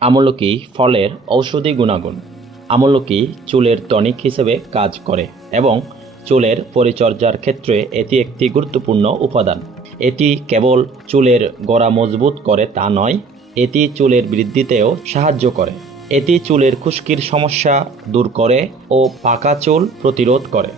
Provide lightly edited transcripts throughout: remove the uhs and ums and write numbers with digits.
আমলকি ফলের ঔষধি গুণাগুণ। আমলকি চুলের টনিক হিসেবে কাজ করে এবং চুলের পরিচর্যার ক্ষেত্রে এটি একটি গুরুত্বপূর্ণ উপাদান। এটি কেবল চুলের গোড়া মজবুত করে তা নয়, এটি চুলের বৃদ্ধিতেও সাহায্য করে। এটি চুলের খুশকির সমস্যা দূর করে ও পাকা চুল প্রতিরোধ করে।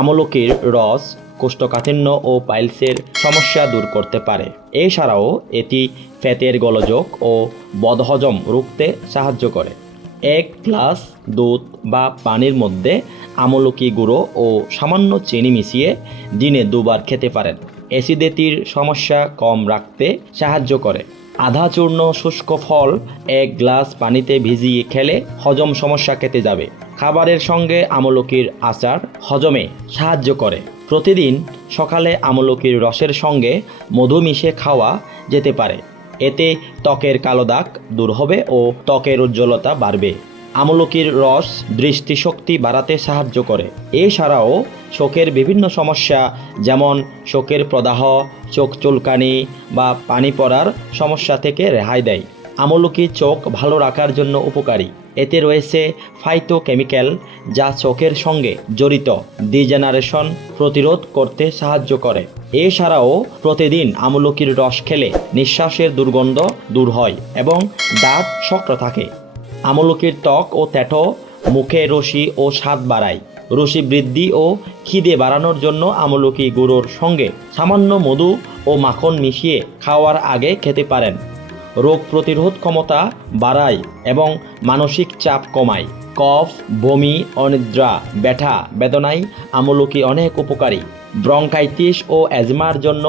আমলকির রস কোষ্ঠকাঠিন্য ও পাইলসের সমস্যা দূর করতে পারে। এছাড়াও এটি ফ্যাটের গোলযোগ ও বদহজম রুখতে সাহায্য করে। এক গ্লাস দুধ বা পানির মধ্যে আমলকি গুঁড়ো ও সামান্য চিনি মিশিয়ে দিনে 2 বার খেতে পারেন। অ্যাসিডিটির সমস্যা কম রাখতে সাহায্য করে। আধা চূর্ণ শুষ্ক ফল 1 গ্লাস পানিতে ভিজিয়ে খেলে হজম সমস্যা কেটে যাবে। খাবারের সঙ্গে আমলকির আচার হজমে সাহায্য করে। প্রতিদিন সকালে আমলকির রসের সঙ্গে মধু মিশে খাওয়া যেতে পারে। এতে ত্বকের কালো দাগ দূর হবে ও ত্বকের উজ্জ্বলতা বাড়বে। আমলকির রস দৃষ্টিশক্তি বাড়াতে সাহায্য করে। এছাড়াও চোখের বিভিন্ন সমস্যা যেমন চোখের প্রদাহ, চোখ চুলকানি বা পানি পড়ার সমস্যা থেকে রেহাই দেয়। আমলকি চোখ ভালো রাখার জন্য উপকারী। এতে রয়েছে ফাইটোকেমিক্যাল যা চোখের সঙ্গে জড়িত ডিজেনারেশন প্রতিরোধ করতে সাহায্য করে। এছাড়াও প্রতিদিন আমলকির রস খেলে নিঃশ্বাসের দুর্গন্ধ দূর হয় এবং দাঁত শক্ত থাকে। আমলকির ত্বক ও তেঁটো মুখে রুচি ও স্বাদ বাড়ায়। রুচি বৃদ্ধি ও খিদে বাড়ানোর জন্য আমলকি গুঁড়োর সঙ্গে সামান্য মধু ও মাখন মিশিয়ে খাওয়ার আগে খেতে পারেন। রোগ প্রতিরোধ ক্ষমতা বাড়ায় এবং মানসিক চাপ কমায়। কফ, বমি, অনিদ্রা, ব্যথা বেদনায় আমলকি অনেক উপকারী। ব্রঙ্কাইটিস ও অ্যাজমার জন্য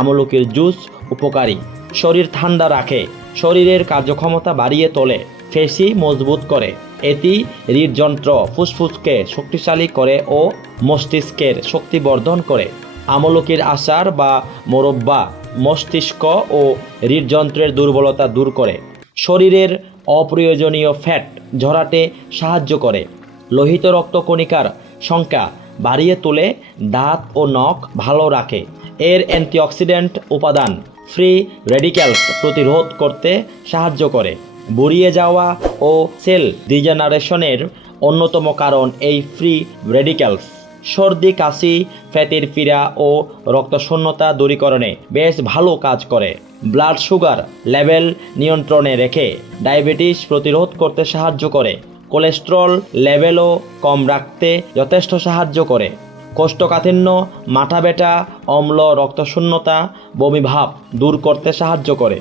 আমলকির জুস উপকারী। শরীর ঠান্ডা রাখে, শরীরের কার্যক্ষমতা বাড়িয়ে তোলে, পেশি মজবুত করে। এটি হৃদযন্ত্র, ফুসফুসকে শক্তিশালী করে ও মস্তিষ্কের শক্তি বর্ধন করে। আমলকির আচার বা মোরব্বা মস্তিষ্ক ও হৃদযন্ত্রের দুর্বলতা দূর করে। শরীরের অপ্রয়োজনীয় ফ্যাট ঝরাতে সাহায্য করে। লোহিত রক্তকণিকার সংখ্যা বাড়িয়ে তোলে, দাঁত ও নখ ভালো রাখে। এর অ্যান্টিঅক্সিডেন্ট উপাদান ফ্রি রেডিক্যালস প্রতিরোধ করতে সাহায্য করে। বুড়িয়ে যাওয়া ও সেল ডিজেনারেশনের অন্যতম কারণ এই ফ্রি রেডিক্যালস। সর্দি, কাশি, ফ্যাটির পীড়া ও রক্তশূন্যতা দূরীকরণে বেশ ভালো কাজ করে। ব্লাড সুগার লেভেল নিয়ন্ত্রণে রেখে ডায়াবেটিস প্রতিরোধ করতে সাহায্য করে। কোলেস্টেরল লেভেলও কম রাখতে যথেষ্ট সাহায্য করে। কোষ্ঠকাঠিন্য, মাথা ব্যথা, অম্ল রক্তশূন্যতা, বমিভাব দূর করতে সাহায্য করে।